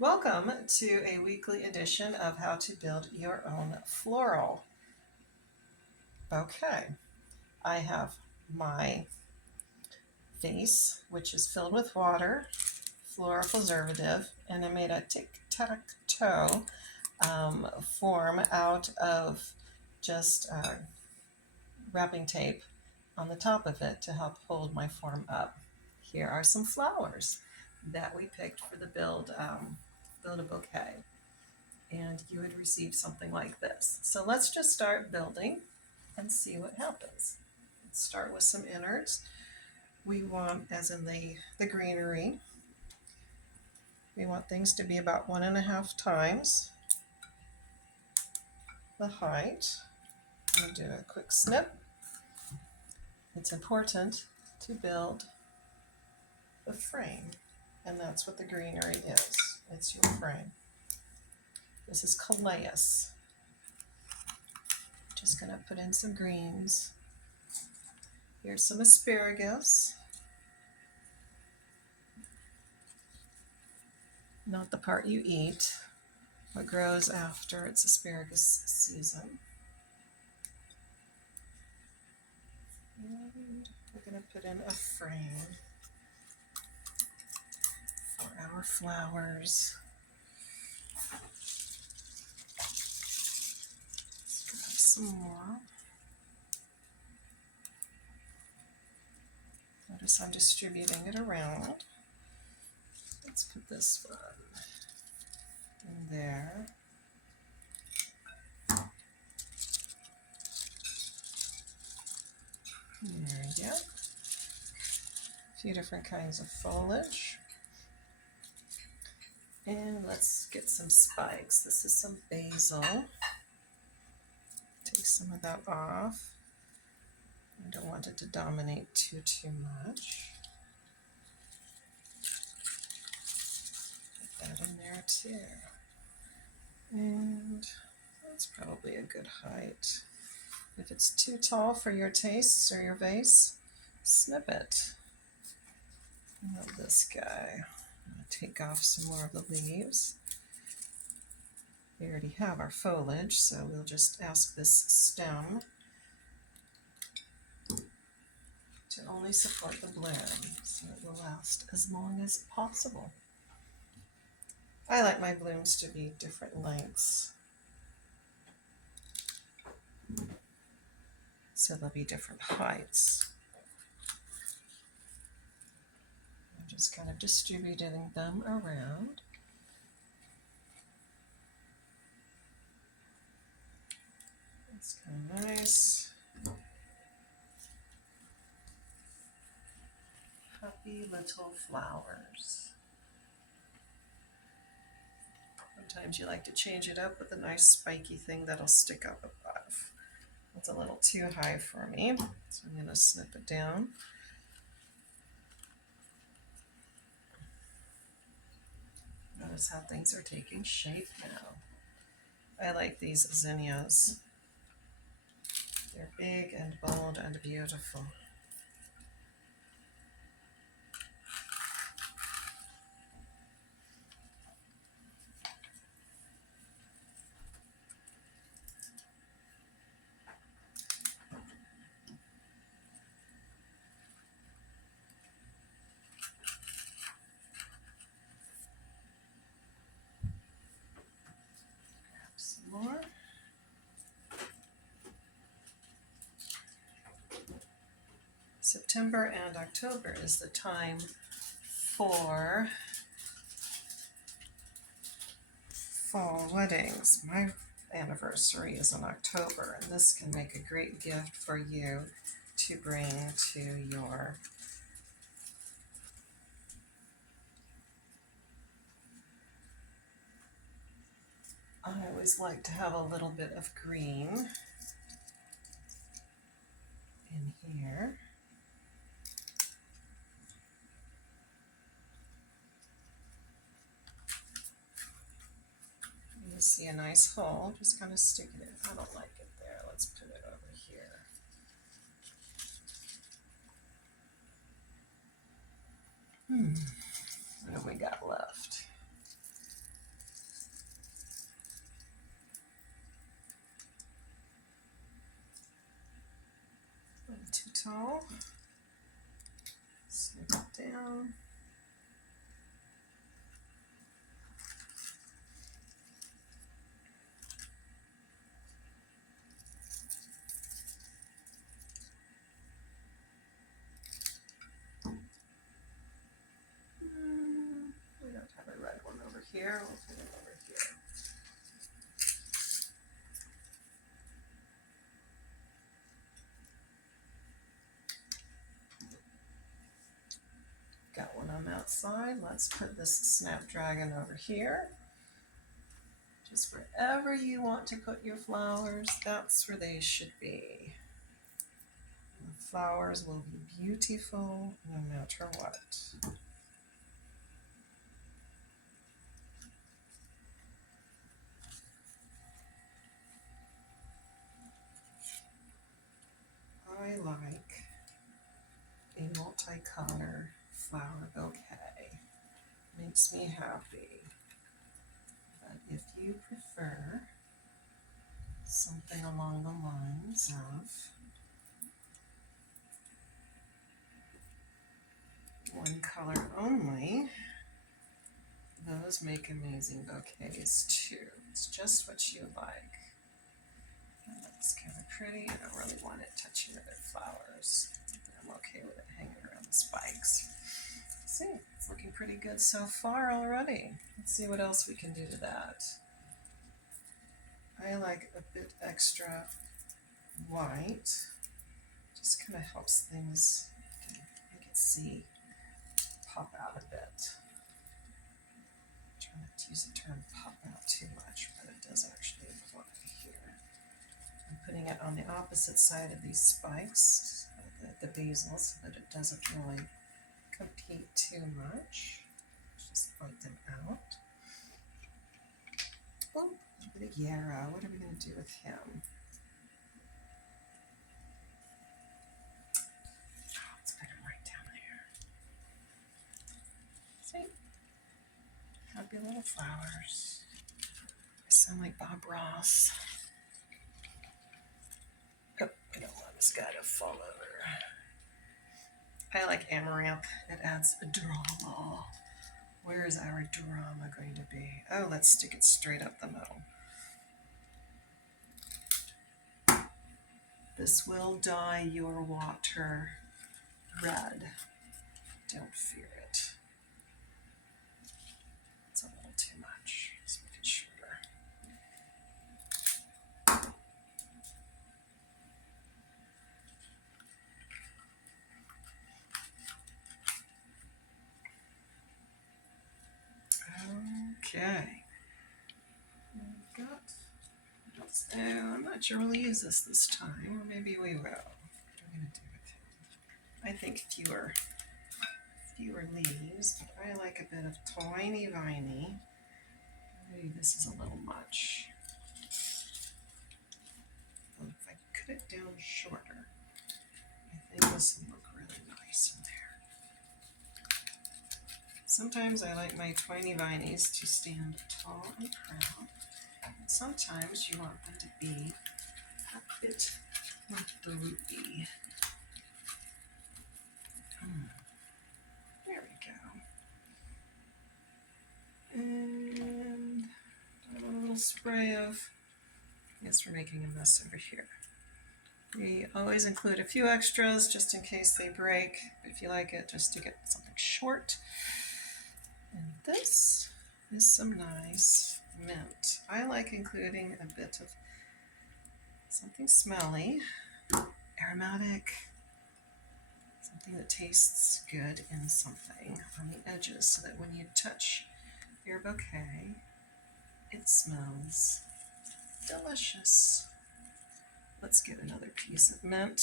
Welcome to a weekly edition of How to Build Your Own Floral Bouquet. I have my vase, which is filled with water, floral preservative, and I made a tic-tac-toe form out of just wrapping tape on the top of it to help hold my form up. Here are some flowers that we picked for the build a bouquet, and you would receive something like this. So let's just start building and see what happens. Let's start with some innards. We want, as in the greenery, we want things to be about 1.5 times the height. I'm going to do a quick snip. It's important to build the frame, and that's what the greenery is. It's your frame. This is Calais. Just going to put in some greens. Here's some asparagus. Not the part you eat, what grows after it's asparagus season. And we're going to put in a frame for our flowers. Let's grab some more. Notice I'm distributing it around. Let's put this one in there. There we go. A few different kinds of foliage. And let's get some spikes. This is some basil. Take some of that off. I don't want it to dominate too much. Put that in there too. And that's probably a good height. If it's too tall for your tastes or your vase, snip it. I love this guy. I'm going to take off some more of the leaves. We already have our foliage, so we'll just ask this stem to only support the bloom, so it will last as long as possible. I like my blooms to be different lengths, so they'll be different heights. I'm just kind of distributing them around. That's kind of nice. Happy little flowers. Sometimes you like to change it up with a nice spiky thing that'll stick up above. That's a little too high for me, so I'm going to snip it down. Notice how things are taking shape now. I like these zinnias. They're big and bold and beautiful. More. September and October is the time for fall weddings. My anniversary is in October, and this can make a great gift for you to bring to your I always like to have a little bit of green in here. You see a nice hole, just kind of stick it in. I don't like it there. Let's put it over here. What have we got left? tool. Snip it down. We don't have a red one over here. We'll put it over here. Got one on that side. Let's put this snapdragon over here. Just wherever you want to put your flowers, that's where they should be. And the flowers will be beautiful no matter what. I like a multicolor flower bouquet. Makes me happy. But if you prefer something along the lines of one color only, those make amazing bouquets too. It's just what you like. That looks kind of pretty. I don't really want it touching other flowers. I'm okay with it hanging around the spikes. See, it's looking pretty good so far already. Let's see what else we can do to that. I like a bit extra white. Just kind of helps things, make it see, pop out a bit. I'm trying not to use the term pop out too much, but it does actually apply here. I'm putting it on the opposite side of these spikes, the basil, so that it doesn't really compete too much. Just point them out. Oh, a bit of yarrow. What are we going to do with him? Oh, let's put him right down there. See? Happy little flowers. I sound like Bob Ross. Oh, I don't want this guy to fall over. I like amaranth. It adds a drama. Where is our drama going to be? Oh, let's stick it straight up the middle. This will dye your water red. Don't fear it. It's a little too much. Let's make it shorter. Okay. We've got, I'm not sure we'll use this time, or maybe we will. What are we going to do with him? I think fewer leaves, but I like a bit of tiny viney. Maybe this is a little much. Well, if I cut it down shorter, I think this will look really nice in there. Sometimes I like my tiny vinies to stand tall and proud. And sometimes you want them to be a bit more droopy. There we go. And a little spray of, I guess we're making a mess over here. We always include a few extras just in case they break. If you like it, just to get something short. And this is some nice mint. I like including a bit of something smelly, aromatic, something that tastes good in something on the edges so that when you touch your bouquet, it smells delicious. Let's get another piece of mint.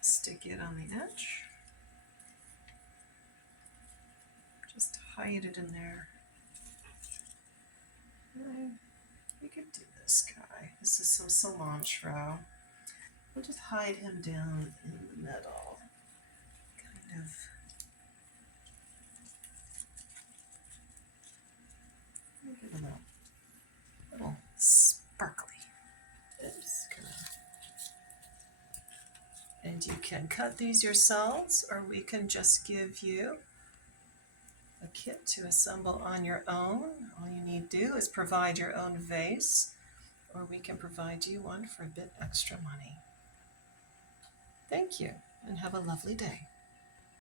Stick it on the edge. Just hide it in there. We could do this guy. This is some cilantro. We'll just hide him down in the middle. Kind of. Give him a little sparkly. Oops, And you can cut these yourselves, or we can just give you a kit to assemble on your own. All you need to do is provide your own vase, or we can provide you one for a bit extra money. Thank you, and have a lovely day.